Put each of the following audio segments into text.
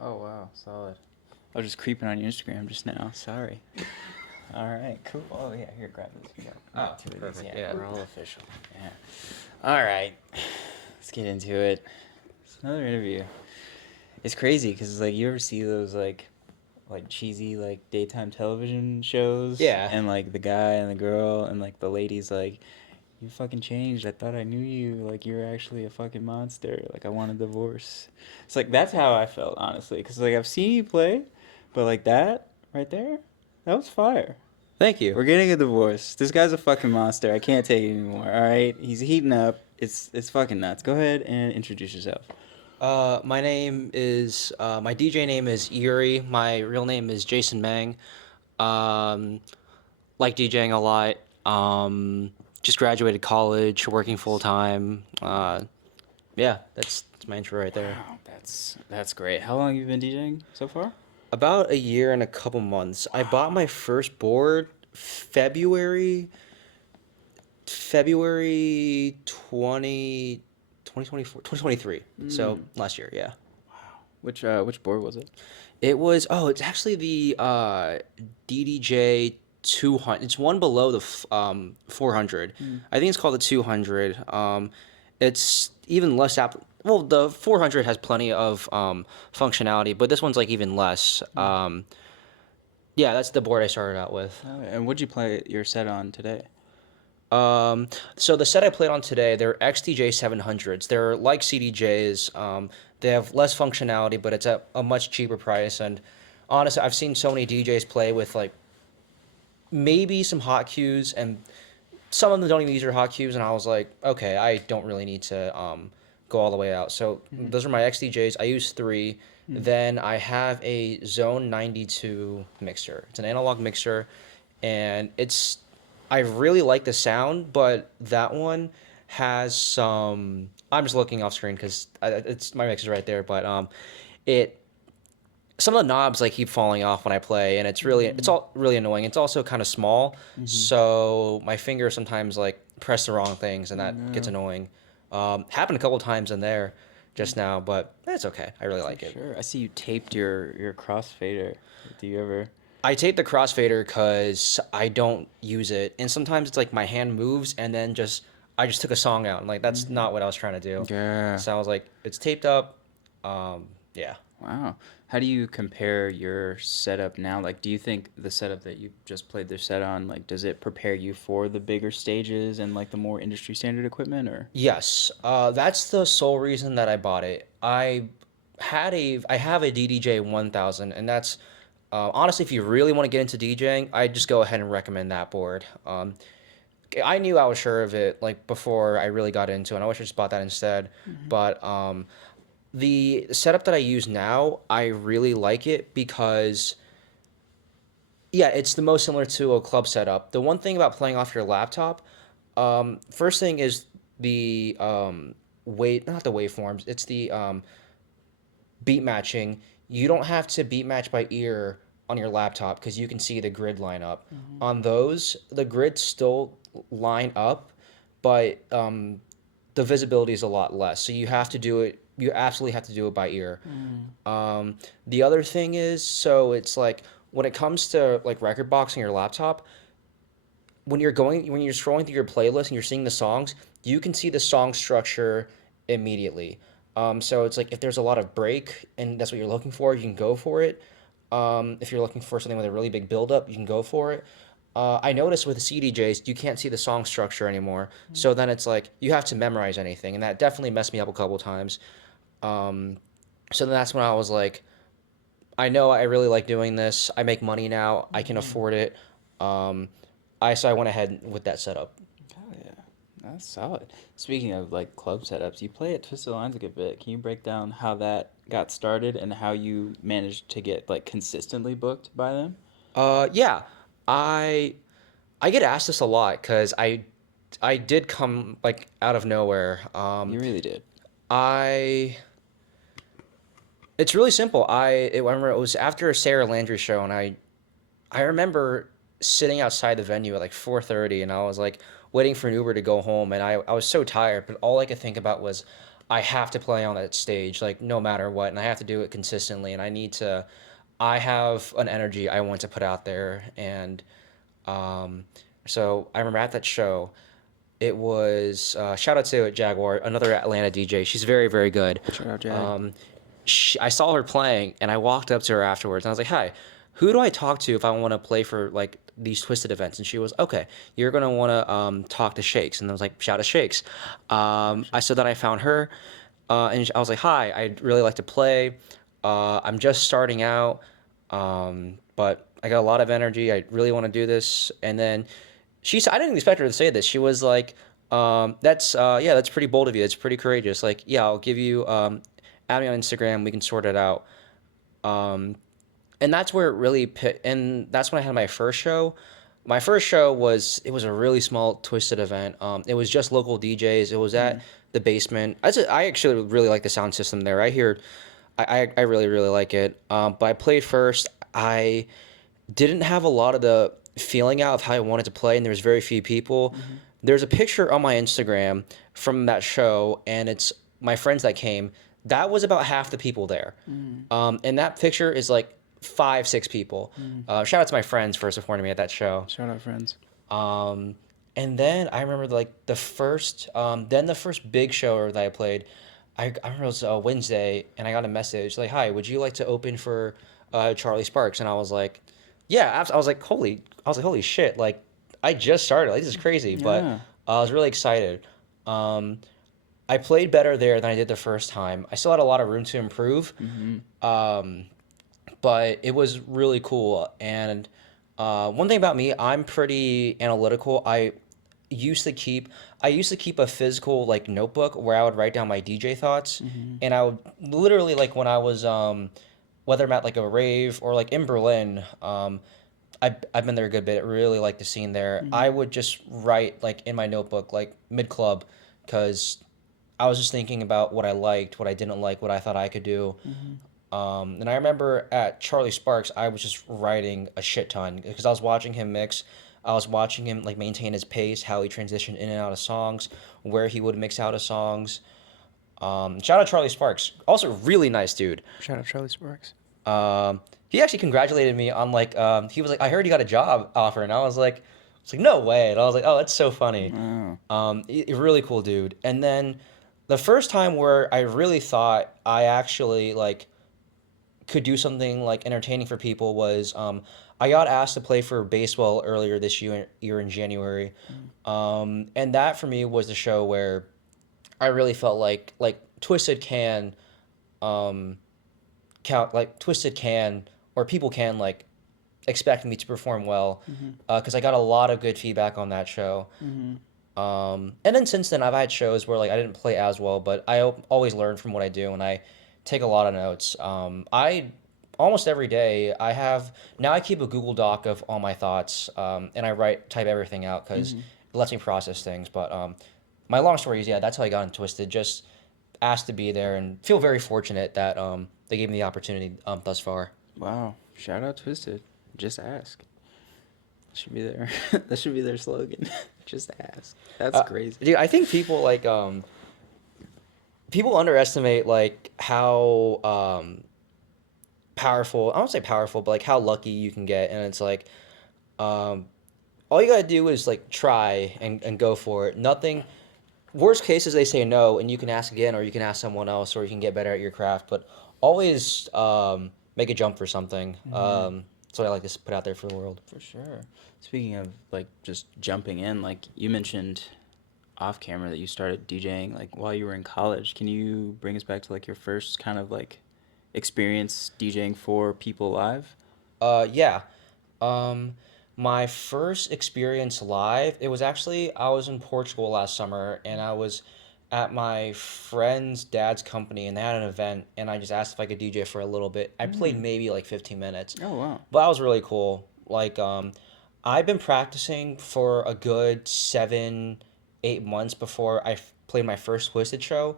Oh wow, solid. I was just creeping on your Instagram just now. Sorry. All right, cool. Oh yeah, here, grab this. We got two of these. Perfect. Yeah, Yeah. we're all official. Yeah. All right, let's get into it. It's another interview. It's crazy because like you ever see those like cheesy like daytime television shows Yeah. and like the guy and the girl and like the lady's like, you fucking changed. I thought I knew you. Like you're actually a fucking monster. Like I want a divorce. It's like that's how I felt honestly because like I've seen you play, but like that right there, that was fire. Thank you. We're getting a divorce. This guy's a fucking monster. I can't take it anymore. All right, he's heating up. It's fucking nuts. Go ahead and introduce yourself. My DJ name is Yuree. My real name is Jason Mang. Um, like DJing a lot. Just graduated college, working full time. Yeah, that's my intro right there. Wow, that's great. How long have you been DJing so far? About a year and a couple months. I bought my first board February 2023. So last year, yeah. Which board was it? It's actually the DDJ 200. It's one below the 400. I think it's called the 200. It's even less well, the 400 has plenty of functionality, but this one's like even less. Yeah, that's the board I started out with. Oh, and what'd you play your set on today? So the set I played on today, they're XDJ 700s. They're like CDJs. They have less functionality, but it's at a much cheaper price. And honestly, I've seen so many DJs play with like maybe some hot cues, and some of them don't even use their hot cues. And I was like, okay, I don't really need to go all the way out. So those are my XDJs. I use three. Then I have a Zone 92 mixer. It's an analog mixer, and I really like the sound, but that one has some. I'm just looking off screen because it's my mixer right there, but it some of the knobs like keep falling off when I play, and it's all really annoying. It's also kind of small, so my fingers sometimes like press the wrong things, and that gets annoying. Happened a couple times in there just now, but it's okay. I really like it. Sure. I see you taped your crossfader. Do you ever? I tape the crossfader because I don't use it, and sometimes it's like my hand moves, and then I just took a song out, and like that's not what I was trying to do. Yeah. So I was like, it's taped up. Yeah. Wow. How do you compare your setup now? Like, do you think the setup that you just played their set on, like, does it prepare you for the bigger stages and like the more industry standard equipment, or? Yes. That's the sole reason that I bought it. I have a DDJ 1000, and that's honestly, if you really want to get into DJing, I just go ahead and recommend that board. I knew I was sure of it like before I really got into it, and I wish I just bought that instead. But the setup that I use now, I really like it because yeah, it's the most similar to a club setup. The one thing about playing off your laptop, first thing is the not the waveforms. It's the beat matching. You don't have to beat match by ear on your laptop because you can see the grid line up. On those, the grids still line up, but the visibility is a lot less. So you have to do it. You absolutely have to do it by ear. The other thing is, so it's like when it comes to like record box on your laptop, when you're scrolling through your playlist and you're seeing the songs, you can see the song structure immediately. So it's like if there's a lot of break and that's what you're looking for, you can go for it. If you're looking for something with a really big build-up, you can go for it. I noticed with the CDJs, you can't see the song structure anymore. So then it's like you have to memorize anything, and that definitely messed me up a couple times. So then that's when I was like, I know I really like doing this. I make money now. I can afford it. So I went ahead with that setup. Oh yeah, that's solid. Speaking of like club setups, you play at Twisted Lines a good bit. Can you break down how that got started and how you managed to get like consistently booked by them? Yeah, I I get asked this a lot because I did come like out of nowhere. You really did. I It's really simple. I remember it was after a Sarah Landry show, and I remember sitting outside the venue at like 4:30, and I was like waiting for an Uber to go home, and I was so tired, but all I could think about was I have to play on that stage, like no matter what, and I have to do it consistently. And I have an energy I want to put out there, and um, so I remember at that show, it was shout out to Jaguar, another Atlanta DJ. She's very very good. Shout out, Jag. Um, I saw her playing, and I walked up to her afterwards, and I was like, "Hi, who do I talk to if I want to play for like these Twisted events?" And she was, "Okay, you're gonna want to talk to Shakes." And I was like, "Shout out Shakes." I so then I found her, and I was like, "Hi, I'd really like to play. I'm just starting out, but I got a lot of energy. I really want to do this." And then I didn't expect her to say this. She was like, "That's yeah, that's pretty bold of you. It's pretty courageous. Like, yeah, I'll give you add me on Instagram. We can sort it out." Um, and that's where it really and that's when I had my first show. My first show was it was a really small Twisted event. It was just local DJs. It was at the basement. I actually really like the sound system there. I really really like it. But I played first. I didn't have a lot of the feeling out of how I wanted to play, and there was very few people. There's a picture on my Instagram from that show, and it's my friends that came. That was about half the people there, and that picture is like 5 6 people. Shout out to my friends for supporting me at that show. Shout out, friends. Um, and then I remember like then the first big show that I played. I remember it was Wednesday, and I got a message like, "Hi, would you like to open for Charlie Sparks?" And I was like, "Yeah." I was like, "Holy shit!" Like, I just started. Like, this is crazy, but Yeah. I was really excited. Um, I played better there than I did the first time. I still had a lot of room to improve, um, but it was really cool. And one thing about me, I'm pretty analytical. Used to keep I used to keep a physical like notebook where I would write down my DJ thoughts, and I would literally like when I was whether I'm at like a rave or like in Berlin, I've been there a good bit. I really like the scene there. I would just write like in my notebook like mid club, because I was just thinking about what I liked, what I didn't like, what I thought I could do. And I remember at Charlie Sparks, I was just writing a shit ton because I was watching him mix. I was watching him like maintain his pace, how he transitioned in and out of songs, where he would mix out of songs. Shout out Charlie Sparks, also really nice dude. Shout out, Charlie Sparks. He actually congratulated me on like he was like, "I heard you got a job offer," and I was like, "No way!" And I was like, "Oh, that's so funny." Wow. Really cool dude. And then the first time where I really thought I actually like could do something like entertaining for people was I got asked to play for baseball earlier this year in January, and that for me was the show where I really felt like Twisted can um, count like Twisted can or people can like expect me to perform well, because I got a lot of good feedback on that show. And then since then, I've had shows where like I didn't play as well, but always learn from what I do, and I take a lot of notes. I almost every day I have now I keep a Google Doc of all my thoughts, and I type everything out because it lets me process things. But my long story is, yeah, that's how I got into Twisted. Just asked to be there and feel very fortunate that they gave me the opportunity thus far. Wow. Shout out, Twisted. Just ask. Should be there. That should be their slogan. Just ask. That's crazy. Dude, I think people like people underestimate like how powerful, I don't say powerful, but like how lucky you can get. And it's like um all you gotta do is like try and go for it. Nothing Worst case is they say no, and you can ask again, or you can ask someone else, or you can get better at your craft. But always make a jump for something. That's what I like to put out there for the world. For sure. Speaking of like just jumping in, like you mentioned off camera that you started DJing like while you were in college. Can you bring us back to like your first kind of like experience DJing for people live? Yeah. Um, my first experience live, it was actually, I was in Portugal last summer, and I was at my friend's dad's company, and they had an event, and I just asked if I could DJ for a little bit. I played maybe like 15 minutes, Oh wow. but that was really cool. Like, I've been practicing for a good 7 8 months before played my first Twisted show.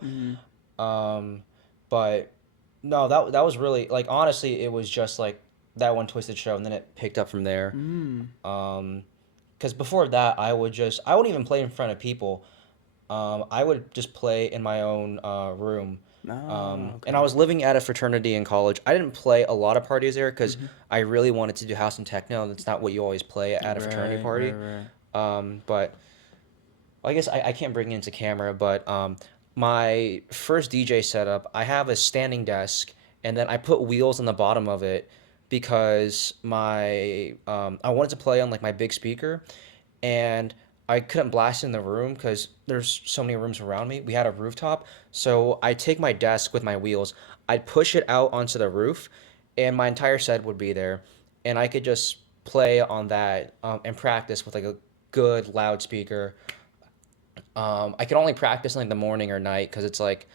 Um, but no, that was really like honestly, it was just like that one Twisted show, and then it picked up from there. Mm. Because before that, I wouldn't even play in front of people. I would just play in my own room. Oh, And I okay. was living at a fraternity in college. I didn't play a lot of parties there because Mm-hmm. I really wanted to do house and techno. And it's not what you always play at a fraternity Right, right, party. right. But I guess I can't bring it into camera, but my first DJ setup, I have a standing desk, and then I put wheels on the bottom of it because my I wanted to play on like my big speaker, and I couldn't blast in the room because there's so many rooms around me. We had a rooftop, so I take my desk with my wheels, I'd push it out onto the roof, and my entire set would be there, and I could just play on that and practice with like a good loudspeaker. I can only practice in like the morning or night because it's like,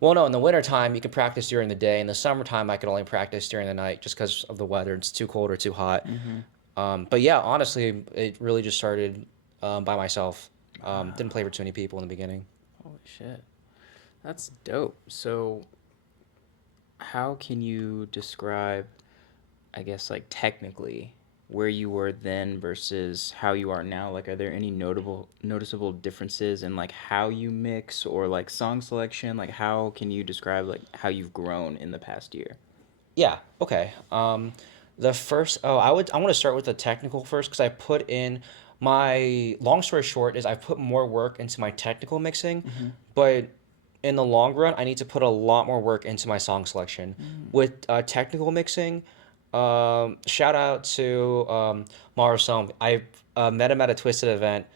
well, no, in the wintertime you can practice during the day. In the summertime, I could only practice during the night just because of the weather. It's too cold or too hot. Mm-hmm. But yeah, honestly, it really just started by myself. Didn't play Wow. for too many people in the beginning. Holy shit. That's dope. So, how can you describe, I guess, like technically, where you were then versus how you are now? Like, are there any noticeable differences in like how you mix or like song selection? Like, how can you describe like how you've grown in the past year? Yeah. Okay. The first, I want to start with the technical first because I put in my long story short is I put more work into my technical mixing, Mm-hmm. but in the long run, I need to put a lot more work into my song selection. Mm. With technical mixing, shout out to Maro Song. I met him at a Twisted event.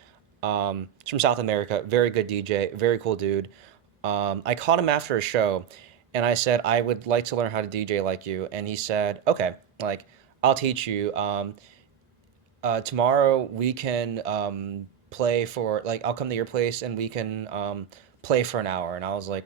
He's from South America. Very good DJ. Very cool dude. I caught him after a show, and I said I would like to learn how to DJ like you. And he said, "Okay, like I'll teach you. Tomorrow we can play for like I'll come to your place and we can play for an hour." And I was like,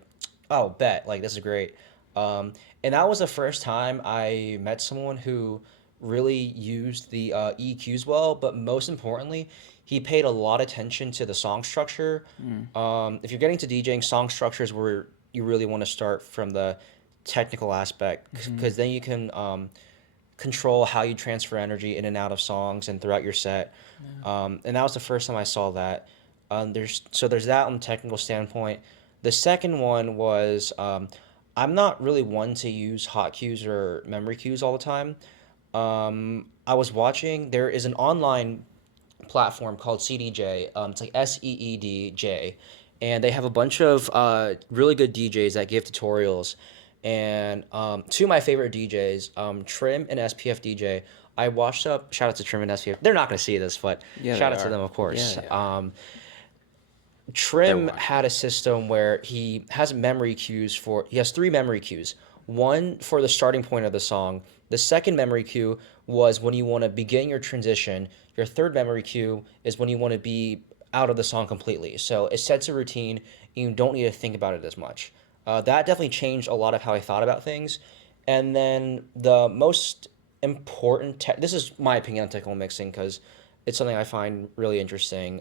"Oh, bet! Like this is great." And that was the first time I met someone who really used the EQs well, but most importantly, he paid a lot of attention to the song structure. Mm. If you're getting to DJing, song structure is where you really want to start from the technical aspect Mm-hmm. because then you can control how you transfer energy in and out of songs and throughout your set. Yeah. And that was the first time I saw that. There's that on the technical standpoint. The second one was I'm not really one to use hot cues or memory cues all the time. I was watching. There is an online platform called CDJ. It's like SEEDJ, and they have a bunch of really good DJs that give tutorials. And two of my favorite DJs, Trim and SPF DJ. I watched up. Shout out to Trim and SPF. They're not gonna see this, but Yeah, they shout out to are. them, of Yeah, course. they are. They're Trim watching. had a system where he has memory cues for he has three memory cues. One for the starting point of the song. The second memory cue was when you want to begin your transition. Your third memory cue is when you want to be out of the song completely. So it sets a routine. And you don't need to think about it as much. That definitely changed a lot of how I thought about things. And then the most important this is my opinion on technical mixing because it's something I find really interesting.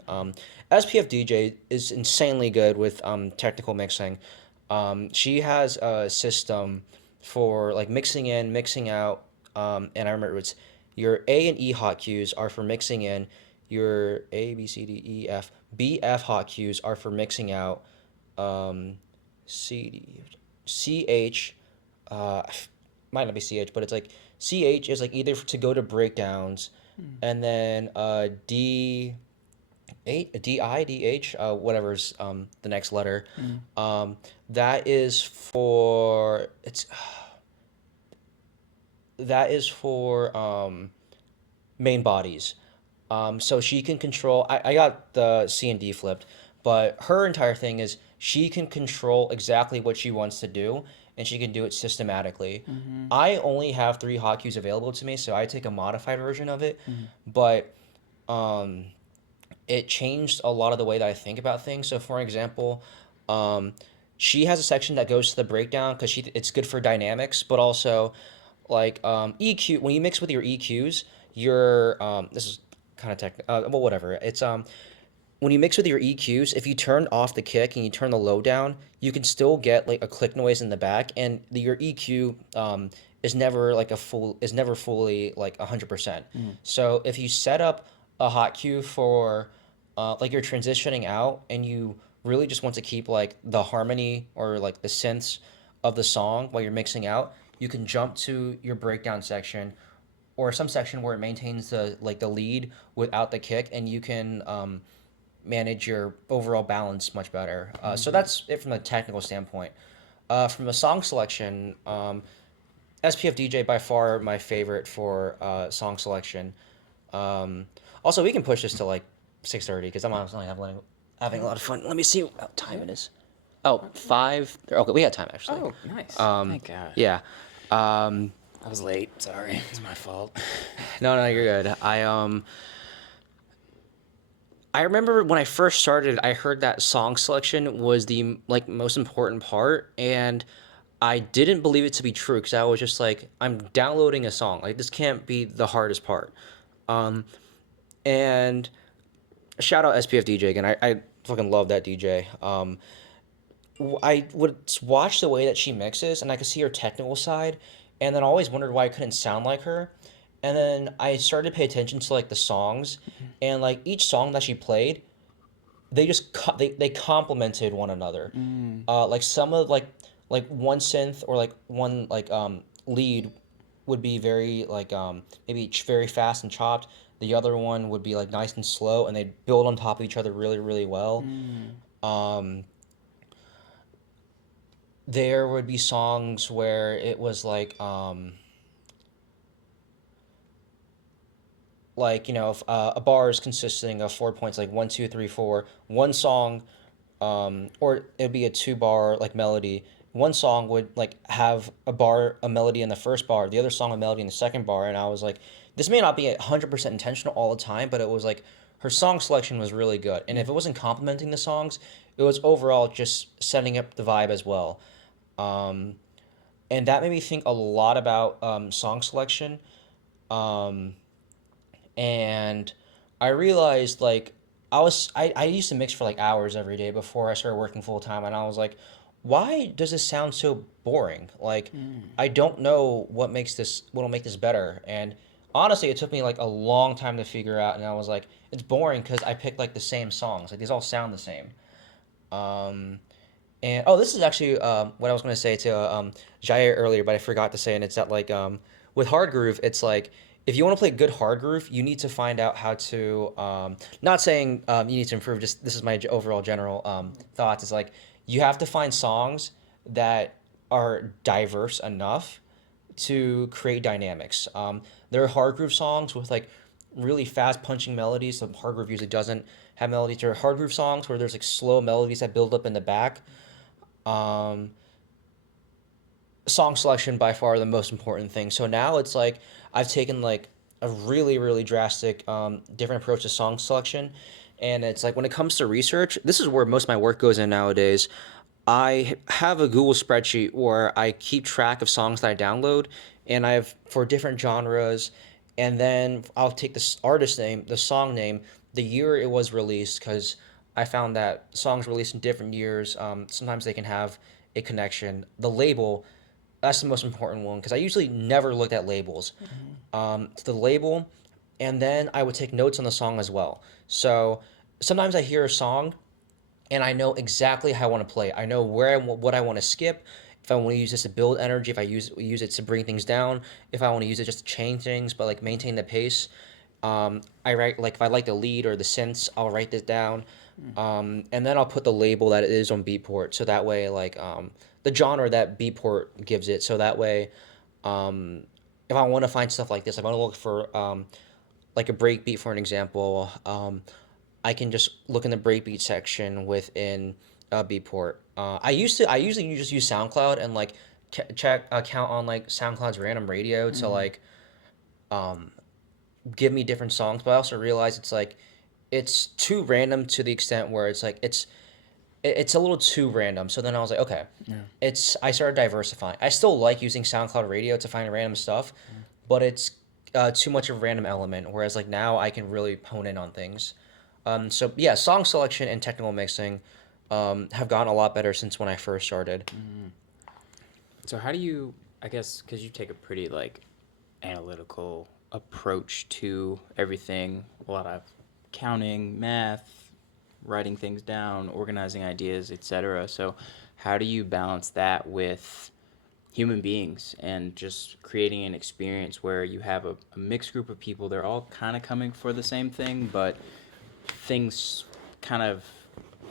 SPF DJ is insanely good with technical mixing. She has a system for like mixing in, mixing out, and I remember it's your A and E hot cues are for mixing in, your A B C D E F B F hot cues are for mixing out, um, C D C H uh, might not be CH, but it's like CH is like either to go to breakdowns, Mm. and then DIDH, whatever's the next letter. Mm. Um, that is for it's that is for main bodies. So she can control. I got the C and D flipped, but her entire thing is she can control exactly what she wants to do, and she can do it systematically. Mm-hmm. I only have three hotkeys available to me, so I take a modified version of it, Mm-hmm. but um, it changed a lot of the way that I think about things. So, for example, um, she has a section that goes to the breakdown because it's good for dynamics, but also like EQ. When you mix with your EQs, your this is kind of tech. Well, whatever. It's when you mix with your EQs, if you turn off the kick and you turn the low down, you can still get like a click noise in the back, and your EQ is never like is never fully like 100%. Mm-hmm. So if you set up a hot cue for like you're transitioning out and you really just want to keep like the harmony or like the synths of the song while you're mixing out, you can jump to your breakdown section or some section where it maintains the lead without the kick, and you can manage your overall balance much better. So Mm-hmm. that's it from a technical standpoint. From a song selection, SPF DJ by far my favorite for song selection. Um, Also, we can push this to like 6:30 because I'm honestly having a lot of fun. Let me see what time Yeah. it is. Oh, five. Okay, we got time actually. Oh, nice. Um, Thank God. yeah. Um, I was late. Sorry. It's my fault. no, you're good. I remember when I first started, I heard that song selection was the like most important part, and I didn't believe it to be true because I was just like, I'm downloading a song. Like this can't be the hardest part. Um, and shout out SPF DJ again. I fucking love that DJ. I would watch the way that she mixes, and I could see her technical side, and then I always wondered why I couldn't sound like her. And then I started to pay attention to like the songs, and like each song that she played, they complemented one another. Mm. Like some of like one synth or like one like lead would be very like maybe very fast and chopped. The other one would be like nice and slow, and they build on top of each other really really well. Mm. Um, there would be songs where it was like you know if, a bar is consisting of 4 points like 1 2 3 4 one song or it'd be a two bar like melody. One song would like have a melody in the first bar, the other song a melody in the second bar, and I was like, this may not be 100% intentional all the time, but it was like her song selection was really good, and Yeah. if it wasn't complementing the songs, it was overall just setting up the vibe as well. Um, and that made me think a lot about song selection. Um, and I realized like I used to mix for like hours every day before I started working full time, and I was like, why does this sound so boring? Like Mm. I don't know what'll make this better. And honestly, it took me like a long time to figure out, and I was like, it's boring because I picked like the same songs. Like these all sound the same. Um, and oh, this is actually what I was going to say to Jair earlier, but I forgot to say, and it's that like with hard groove, it's like if you want to play good hard groove, you need to find out how to. Not saying you need to improve. Just this is my overall general thoughts. It's like you have to find songs that are diverse enough to create dynamics. There are hard groove songs with like really fast punching melodies. So hard groove usually doesn't have melodies. There are hard groove songs where there's like slow melodies that build up in the back. um, Song selection by far the most important thing. So now it's like I've taken like a really really drastic different approach to song selection, and it's like when it comes to research, this is where most of my work goes in nowadays. I have a Google spreadsheet where I keep track of songs that I download, and I have for different genres, and then I'll take this artist name, the song name, the year it was released, because I found that songs released in different years, sometimes they can have a connection. The label, that's the most important one because I usually never looked at labels. Mm. To the label, and then I would take notes on the song as well. So sometimes I hear a song and I know exactly how I want to play it. I know what I want to skip. If I want to use this to build energy, if I use it to bring things down, if I want to use it just to change things, but like maintain the pace. I write like if I like the lead or the synths, I'll write this down, Mm. and then I'll put the label that it is on Beatport. So that way, like the genre that Beatport gives it. So that way, um, if I want to find stuff like this, I want to look for like a breakbeat for an example. I can just look in the breakbeat section within Beatport. I usually just use SoundCloud and like check count on like SoundCloud's random radio to Mm. like um, give me different songs. But I also realize it's too random to the extent where it's like it's a little too random. So then I was like, okay, Yeah. I started diversifying. I still like using SoundCloud Radio to find random stuff, Mm. but it's too much of a random element. Whereas like now I can really hone in on things. So yeah, song selection and technical mixing have gotten a lot better since when I first started. Mm. So how do you? I guess because you take a pretty like analytical approach to everything. A lot of counting, math, writing things down, organizing ideas, etc. So how do you balance that with human beings and just creating an experience where you have a mixed group of people? They're all kind of coming for the same thing, but things kind of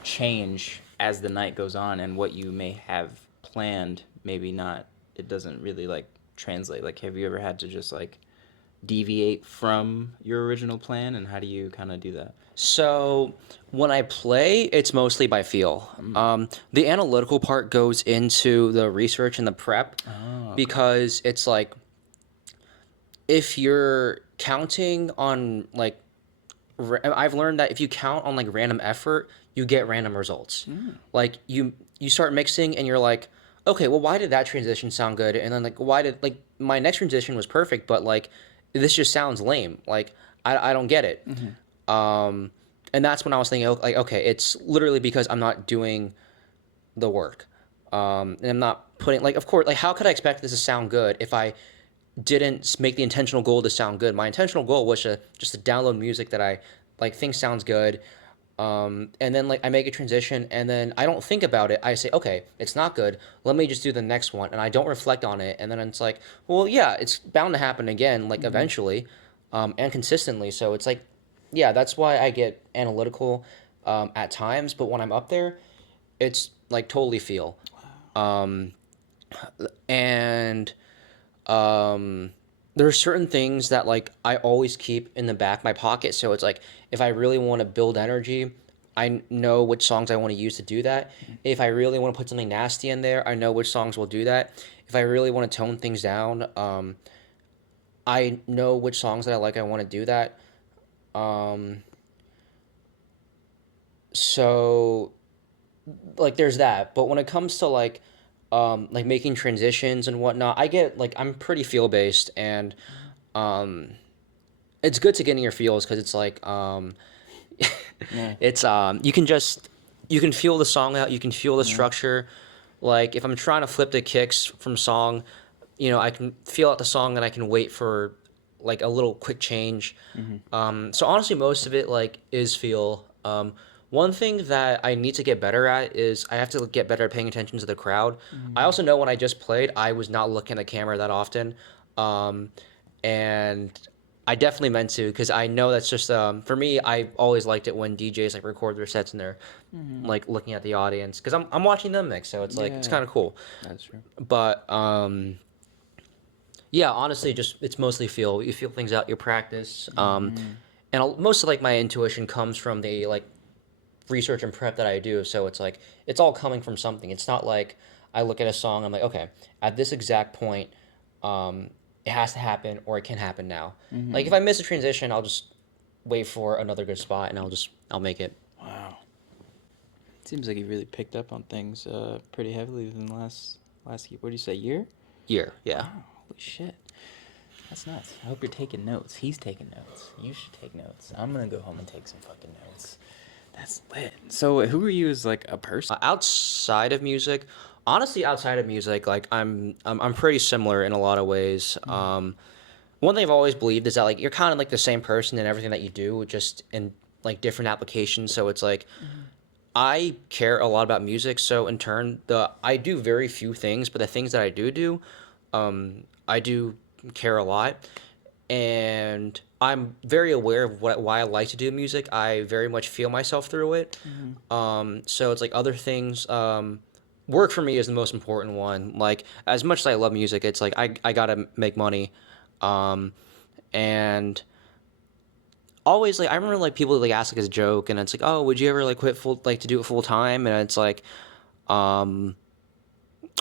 change as the night goes on, and what you may have planned, maybe not, it doesn't really like translate. Like, have you ever had to just like deviate from your original plan, and how do you kind of do that? So when I play, it's mostly by feel. The analytical part goes into the research and the prep Oh, okay. because it's like if you're counting on like I've learned that if you count on like random effort, you get random results. Like you start mixing and you're like, okay, well why did that transition sound good? And then like why did like my next transition was perfect, but like this just sounds lame. Like I don't get it. Um, and that's when I was thinking like okay, it's literally because I'm not doing the work. And I'm not putting like of course like how could I expect this to sound good if I didn't make the intentional goal to sound good. My intentional goal was to just to download music that I like think sounds good. And then like I make a transition and then I don't think about it. I say, okay, it's not good. Let me just do the next one. And I don't reflect on it. And then it's like, well, yeah, it's bound to happen again, like eventually, and consistently. So it's like, yeah, that's why I get analytical at times. But when I'm up there, it's like totally feel. Um, and there are certain things that like I always keep in the back of my pocket. So it's like if I really want to build energy, I know which songs I want to use to do that. If I really want to put something nasty in there, I know which songs will do that. If I really want to tone things down, I know which songs that I like. I want to do that. Um, so like there's that. But when it comes to like making transitions and whatnot, I get like I'm pretty feel based and um it's good to get in your feels because it's like Yeah. it's you can just you can feel the song out, you can feel the Yeah. structure. Like if I'm trying to flip the kicks from song, I can feel out the song and I can wait for like a little quick change. So honestly, most of it like is feel. One thing that I need to get better at is I have to get better at paying attention to the crowd. I also know when I just played, I was not looking at the camera that often, um, and I definitely meant to because I know that's just for me. I always liked it when DJs like record their sets and they're like looking at the audience because I'm watching them mix, so it's like it's Yeah, kind of cool. that's true. But yeah, honestly, just it's mostly feel. You feel things out, you practice. And most of like my intuition comes from the like research and prep that I do. So it's like it's all coming from something. It's not like I look at a song, I'm like, okay, at this exact point, it has to happen or it can happen now. Like if I miss a transition, I'll just wait for another good spot and I'll make it. Wow. Seems like you really picked up on things pretty heavily within the last what do you say, year? Year, yeah. Wow, holy shit. That's nuts. I hope you're taking notes. He's taking notes. You should take notes. I'm gonna go home and take some fucking notes. That's lit. So who are you as like a person? Outside of music, honestly, outside of music, like I'm pretty similar in a lot of ways. One thing I've always believed is that like you're kind of like the same person in everything that you do, just in like different applications. So it's like I care a lot about music. So in turn, the I do very few things, but the things that I do, I do care a lot, and I'm very aware of why I like to do music. I very much feel myself through it. So it's like other things. Work for me is the most important one. Like as much as I love music, it's like I gotta make money, um, and always like I remember like people like ask like as a joke, and it's like, oh, would you ever like quit full like to do it full time? And it's like, um,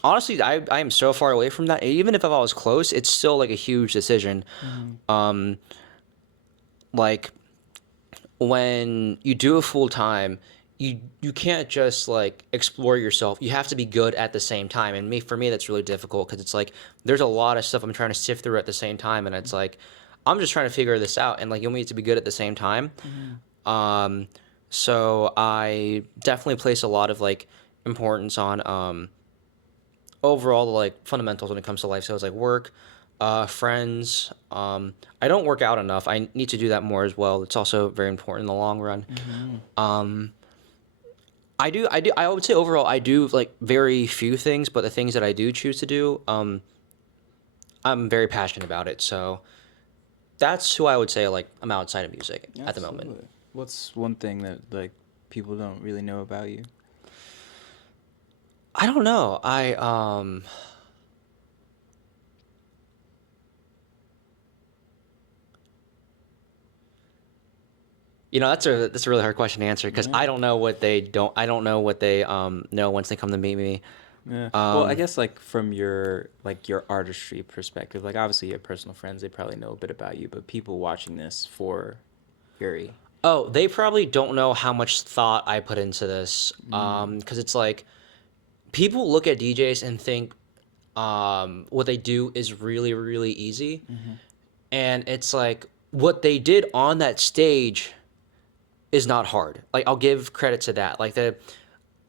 honestly, I am so far away from that. Even if I was close, it's still like a huge decision. Um, like when you do it full time, you can't just like explore yourself. You have to be good at the same time. And for me that's really difficult because it's like there's a lot of stuff I'm trying to sift through at the same time, and it's like I'm just trying to figure this out, and like you want me to be good at the same time. Um, so I definitely place a lot of like importance on overall the like fundamentals when it comes to life. So it's like work, friends. I don't work out enough. I need to do that more as well. It's also very important in the long run. Um, I would say overall I do like very few things, but the things that I do choose to do, I'm very passionate about it. So that's who I would say like I'm outside of music at the moment. Absolutely. What's one thing that like people don't really know about you? I don't know. That's a really hard question to answer because Yeah. I don't know what they know once they come to meet me. Yeah. Well, I Um, guess like from your artistry perspective, like obviously you have personal friends, they probably know a bit about you, but people watching this for Yuri. oh, they probably don't know how much thought I put into this. Mm. Because it's like people look at DJs and think what they do is really really easy, Mm-hmm. and it's like what they did on that stage is not hard. Like I'll give credit to that. Like the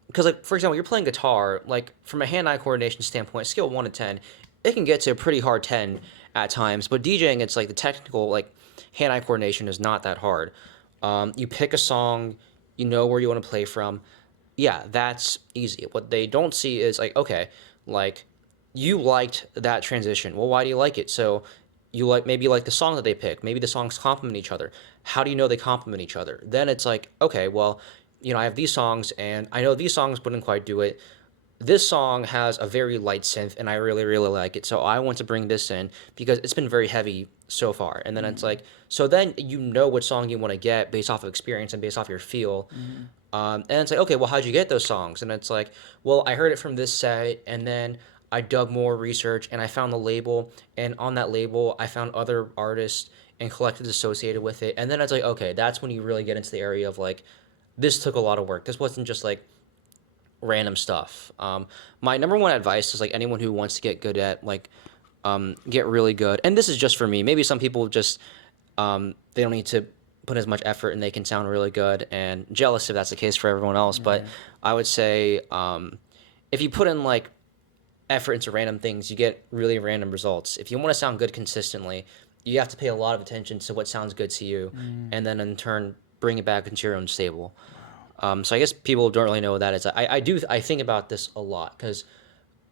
because like for example, you're playing guitar, like from a hand-eye coordination standpoint, scale 1 to 10, it can get to a pretty hard 10 at times. But DJing, it's like the technical like hand-eye coordination is not that hard. You pick a song, you know where you want to play from. Yeah, that's easy. What they don't see is like, okay, like you liked that transition. Well, why do you like it? So you like maybe you like the song that they pick. Maybe the songs complement each other. How do you know they complement each other? Then it's like, okay, well, I have these songs and I know these songs wouldn't quite do it. This song has a very light synth and I really really like it. So I want to bring this in because it's been very heavy so far. And then it's Mm-hmm. like so then you know what song you want to get based off of experience and based off your feel. Mm-hmm. And it's like, okay, well, how'd you get those songs? And it's like, well, I heard it from this set, and then I dug more research, and I found the label, and on that label, I found other artists and collectives associated with it. And then it's like, okay, that's when you really get into the area of like, this took a lot of work. This wasn't just like random stuff. My number one advice is like anyone who wants to get good at like, get really good, and this is just for me. Maybe some people just they don't need to put as much effort and they can sound really good and jealous if that's the case for everyone else. But Right. I would say if you put in like effort into random things, you get really random results. If you want to sound good consistently, you have to pay a lot of attention to what sounds good to you, Mm. and then in turn bring it back into your own stable. Wow. So I guess people don't really know what that is. I think about this a lot because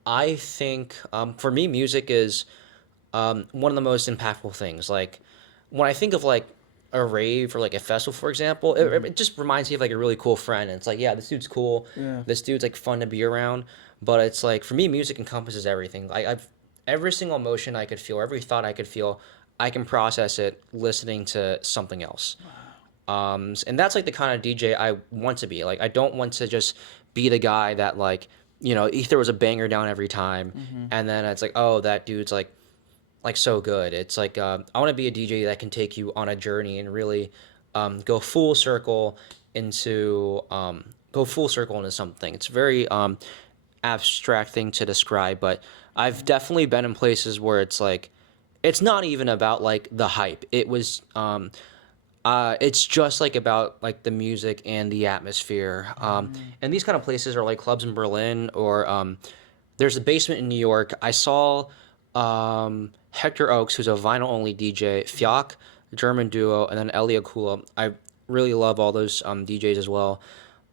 I think for me music is one of the most impactful things. Like when I think of like a rave or like a festival, for example, Mm-hmm. it just reminds me of like a really cool friend. And it's like, yeah, this dude's cool. Yeah. This dude's like fun to be around. But it's like for me, music encompasses everything. Like I've every single emotion I could feel, every thought I could feel, I can process it listening to something else. And that's like the kind of DJ I want to be. Like I don't want to just be the guy that like he throws a banger down every time, Mm-hmm. and then it's like, oh, that dude's like so good. It's like I want to be a DJ that can take you on a journey and really go full circle into something. It's very abstract thing to describe, but I've definitely been in places where it's like it's not even about like the hype. It's just like about like the music and the atmosphere. Mm. And these kind of places are like clubs in Berlin or there's a basement in New York. I saw Hector Oaks, who's a vinyl only DJ, Fioc, German duo, and then Elia Kula. I really love all those DJs as well.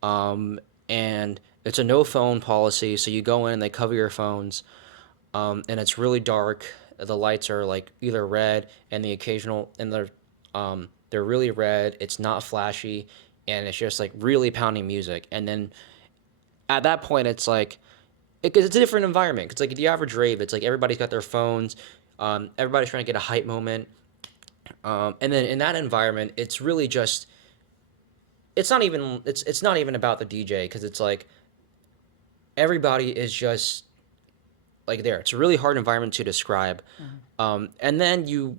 And it's a no phone policy, so you go in, they cover your phones, and it's really dark. The lights are like either red and the occasional, and they're really red. It's not flashy, and it's just like really pounding music. And then at that point, it's like because it's a different environment. It's like the average rave. It's like everybody's got their phones. Everybody's trying to get a hype moment. And then in that environment, it's really just it's not even about the DJ because it's like everybody is just like there. It's a really hard environment to describe. Mm-hmm. And then you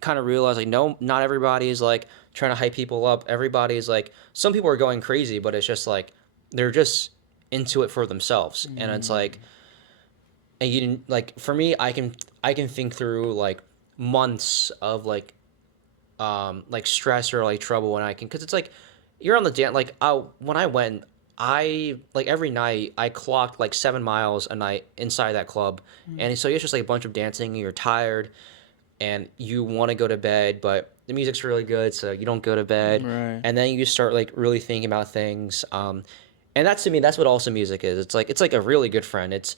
kind of realize like no, not everybody is like trying to hype people up. Everybody's like some people are going crazy, but it's just like they're just into it for themselves. And it's Mm. like and you didn't like for me I can think through like months of like stress or like trouble when I can because it's like you're on the dance like when I went I like every night I clocked like 7 miles a night inside that club Mm. and so it's just like a bunch of dancing and you're tired and you want to go to bed but the music's really good so you don't go to bed Right. and then you start like really thinking about things And that's to me, that's what awesome music is. It's like a really good friend. It's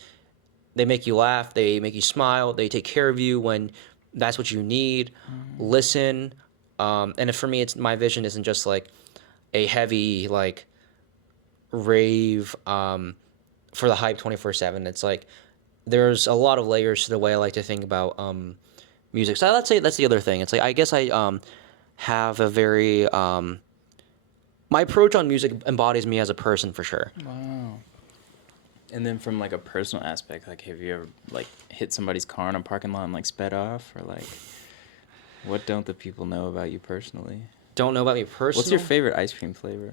they make you laugh, they make you smile, they take care of you when that's what you need. Mm. Listen, and for me, it's my vision isn't just like a heavy like rave for the hype 24/7. It's like there's a lot of layers to the way I like to think about music. So let's say that's the other thing. It's like I guess I have a very my approach on music embodies me as a person for sure. Wow. And then from like a personal aspect, like have you ever like hit somebody's car in a parking lot and like sped off, or like what don't the people know about you personally? Don't know about me What's your personally. favorite ice cream flavor?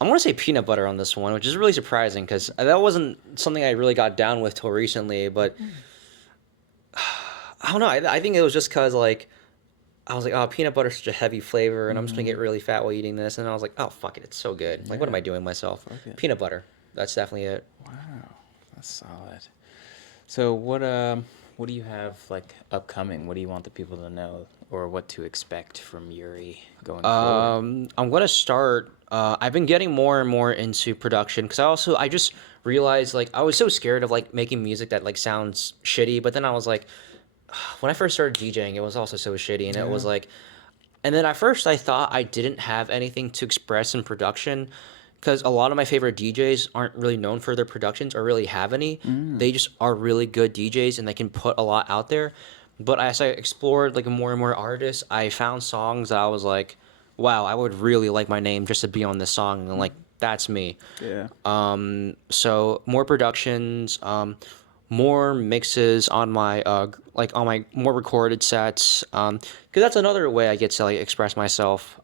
I want to say peanut butter on this one, which is really surprising because that wasn't something I really got down with till recently. But I don't know. I think it was just because like I was like, oh, peanut butter's such a heavy flavor, and I'm just gonna get Mm, really fat while eating this. And I was like, oh, fuck it, it's so good. Like, what am yeah, I doing myself? fuck it. Peanut butter. That's definitely it. Wow, that's solid. So what do you have like upcoming? What do you want the people to know, or what to expect from Yuri going forward? I'm gonna start. I've been getting more and more into production because I just realized like I was so scared of like making music that like sounds shitty, but then I was like, when I first started DJing, it was also so shitty, and it Yeah. was like, and then at first I thought I didn't have anything to express in production, because a lot of my favorite DJs aren't really known for their productions or really have any. Mm. They just are really good DJs and they can put a lot out there. But as I explored like more and more artists, I found songs that I was like, wow, I would really like my name just to be on this song, and like that's me. Yeah. So more productions, more mixes on my like on my more recorded sets. Because that's another way I get to like express myself.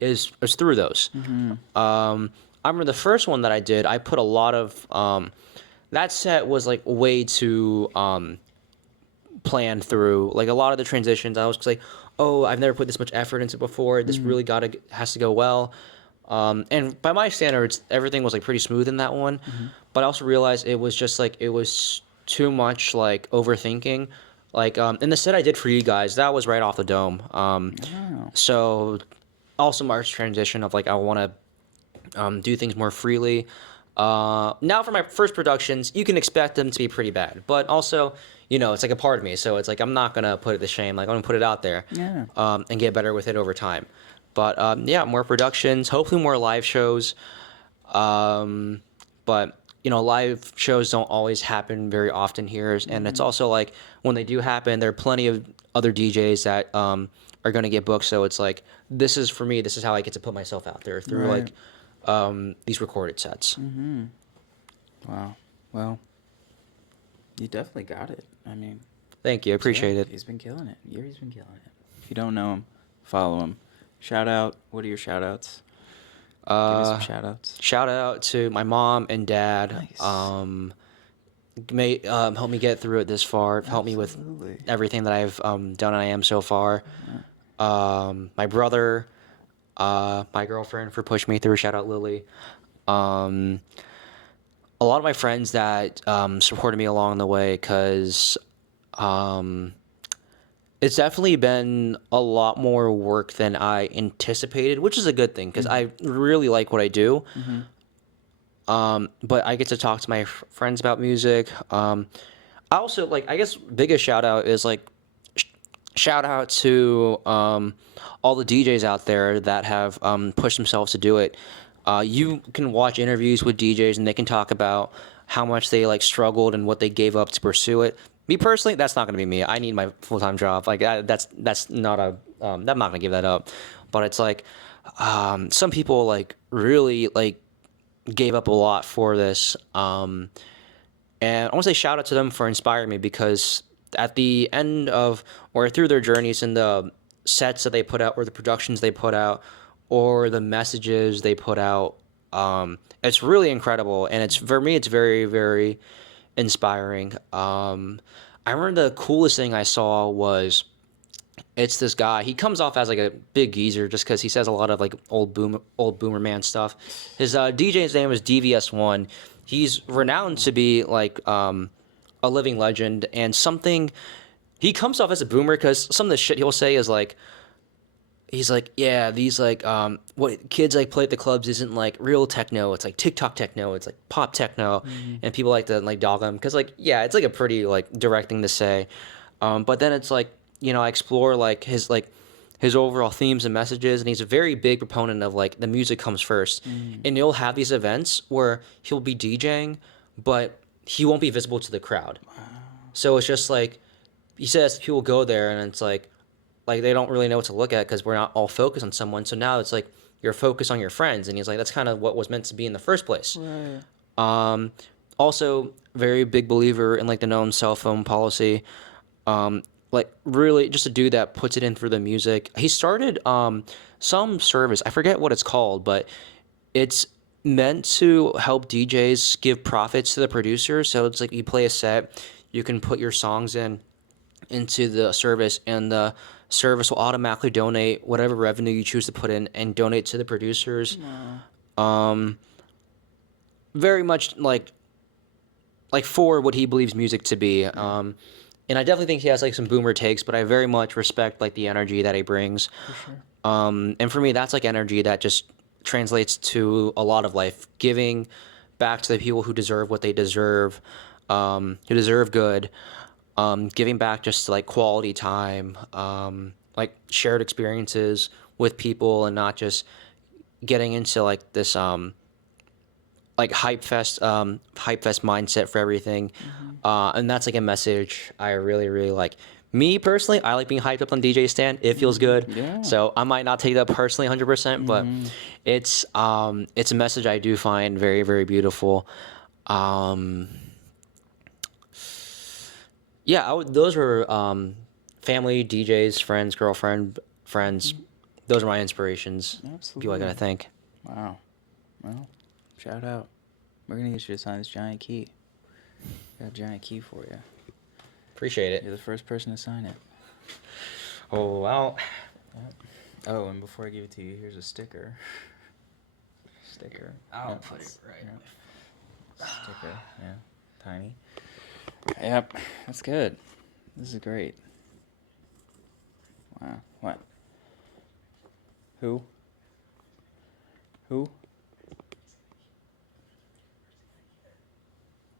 Is through those. Mm-hmm. I remember the first one that I did. I put a lot of that set was like way too planned through. Like a lot of the transitions, I was just like, oh, I've never put this much effort into before. This Mm. really gotta has to go well. And by my standards, everything was like pretty smooth in that one. Mm-hmm. But I also realized it was just like it was too much like overthinking. Like in the set I did for you guys, that was right off the dome. Wow. So also Mark's transition of like I want to do things more freely. Now for my first productions, you can expect them to be pretty bad, but also, you know, it's like a part of me, so it's like I'm not gonna put it to shame. Like I'm gonna put it out there, Yeah. and get better with it over time. But yeah, more productions, hopefully more live shows. Um, but you know, live shows don't always happen very often here, and it's Mm-hmm. also like when they do happen, there are plenty of other DJs that are gonna get booked. So it's like this is for me. This is how I get to put myself out there through Right. like these recorded sets. Mm-hmm. Wow. Well, you definitely got it. I mean, Thank you, I so yeah, appreciate it. he's been killing it. Yuri's been killing it. If you don't know him, follow him. Shout out. What are your shout outs? Give me some Uh, shout outs. Shout out to my mom and dad. Nice. May help me get through it this far. Help me with Absolutely. everything that I've done and I am so far. Yeah. My brother, my girlfriend for pushing me through. Shout out Lily. Um, a lot of my friends that supported me along the way, because um, it's definitely been a lot more work than I anticipated, which is a good thing because Mm-hmm. I really like what I do. Mm-hmm. But I get to talk to my friends about music. I also like, I guess biggest shout out is like shout out to all the DJs out there that have pushed themselves to do it. You can watch interviews with DJs and they can talk about how much they like struggled and what they gave up to pursue it. Me personally, that's not gonna be me. I need my full time job. Like that's not a I'm not gonna give that up. But it's like some people like really like gave up a lot for this. And I want to say shout out to them for inspiring me, because at the end of or through their journeys and the sets that they put out or the productions they put out or the messages they put out, it's really incredible. And it's for me, it's very, very inspiring. I remember the coolest thing I saw was it's this guy. He comes off as like a big geezer just because he says a lot of like old boomer man stuff. His DJ's name is DVS1. He's renowned to be like a living legend, and something he comes off as a boomer because some of the shit he'll say is like he's like, yeah, these like what kids like play at the clubs isn't like real techno. It's like TikTok techno. It's like pop techno, and people like to like dog him because like yeah, it's like a pretty like direct thing to say. But then it's like I explore like his overall themes and messages, and he's a very big proponent of like the music comes first, and he'll have these events where he'll be DJing, but he won't be visible to the crowd. So it's just like he says people go there and it's like they don't really know what to look at because we're not all focused on someone. So now it's like you're focused on your friends, and he's like that's kind of what was meant to be in the first place. Right. Um, Also, very big believer in like the known cell phone policy. Like really just a dude that puts it in through the music. He started some service. I forget what it's called, but it's meant to help DJs give profits to the producers. So it's like you play a set, you can put your songs into the service, and the service will automatically donate whatever revenue you choose to put in and donate to the producers. Um, Very much like for what he believes music to be. And I definitely think he has like some boomer takes, but I very much respect like the energy that he brings. For sure. And for me, that's like energy that just translates to a lot of life, giving back to the people who deserve what they deserve, who deserve good, giving back just to, like quality time, like shared experiences with people, and not just getting into like this like hype fest mindset for everything. And that's like a message I really really like. Me personally, I like being hyped up on DJ stand. It feels good. Yeah. So I might not take that personally 100%, but it's a message I do find very very beautiful. um yeah, those were family, DJs, friends, girlfriend, friends. Those are my inspirations. People I gotta Absolutely. thank. Wow. Well, shout out. We're gonna get you to sign this giant key. Got a giant key for you. Appreciate it. You're the first person to sign it. Oh wow. Yep. Oh, and before I give it to you, here's a sticker. Sticker. I'll Yep, put it right. yep. Sticker. Yeah. Tiny. Yep. That's good. This is great. Wow. What? Who? Who?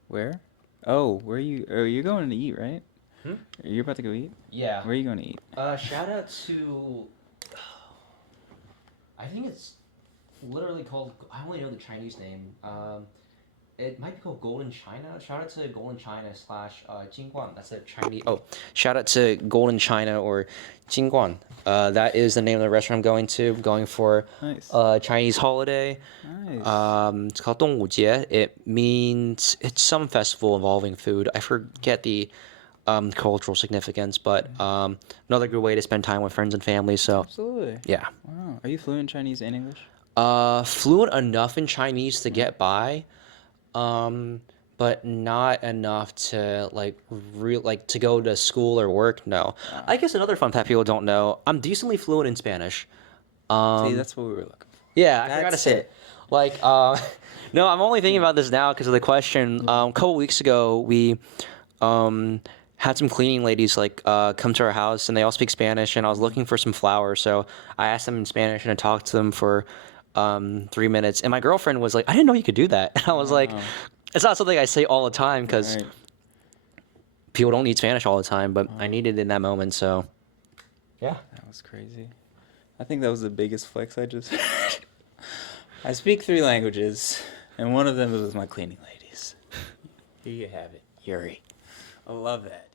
Where? Oh, where are you? Oh, you're going to eat, right? Hmm? You're about to go eat? Yeah. Where are you going to eat? Shout out to. I think it's literally called. I only know the Chinese name. It might be called Golden China. Shout out to Golden China slash Jingguan. That's a Chinese. Oh, shout out to Golden China or Jingguan. That is the name of the restaurant I'm going to. I'm going for Nice. Chinese holiday. Nice. It's called 端午节. It means it's some festival involving food. I forget the cultural significance, but another good way to spend time with friends and family. So Absolutely. yeah, Wow. Are you fluent in Chinese and English? fluent enough in Chinese to get by, but not enough to like to go to school or work. No, I guess another fun fact people don't know: I'm decently fluent in Spanish. See, that's what we were looking for. Yeah, I forgot to That's say it. Like, no, I'm only thinking about this now because of the question. A couple weeks ago, we had some cleaning ladies like come to our house, and they all speak Spanish, and I was looking for some flowers, so I asked them in Spanish, and I talked to them for 3 minutes, and my girlfriend was like, "I didn't know you could do that," and I was like, Wow. "It's not something I say all the time because Right. people don't need Spanish all the time, but I needed it in that moment, so yeah." That was crazy. I think that was the biggest flex I just heard. I speak 3 languages, and one of them is with my cleaning ladies. Here you have it, Yuree. I love that.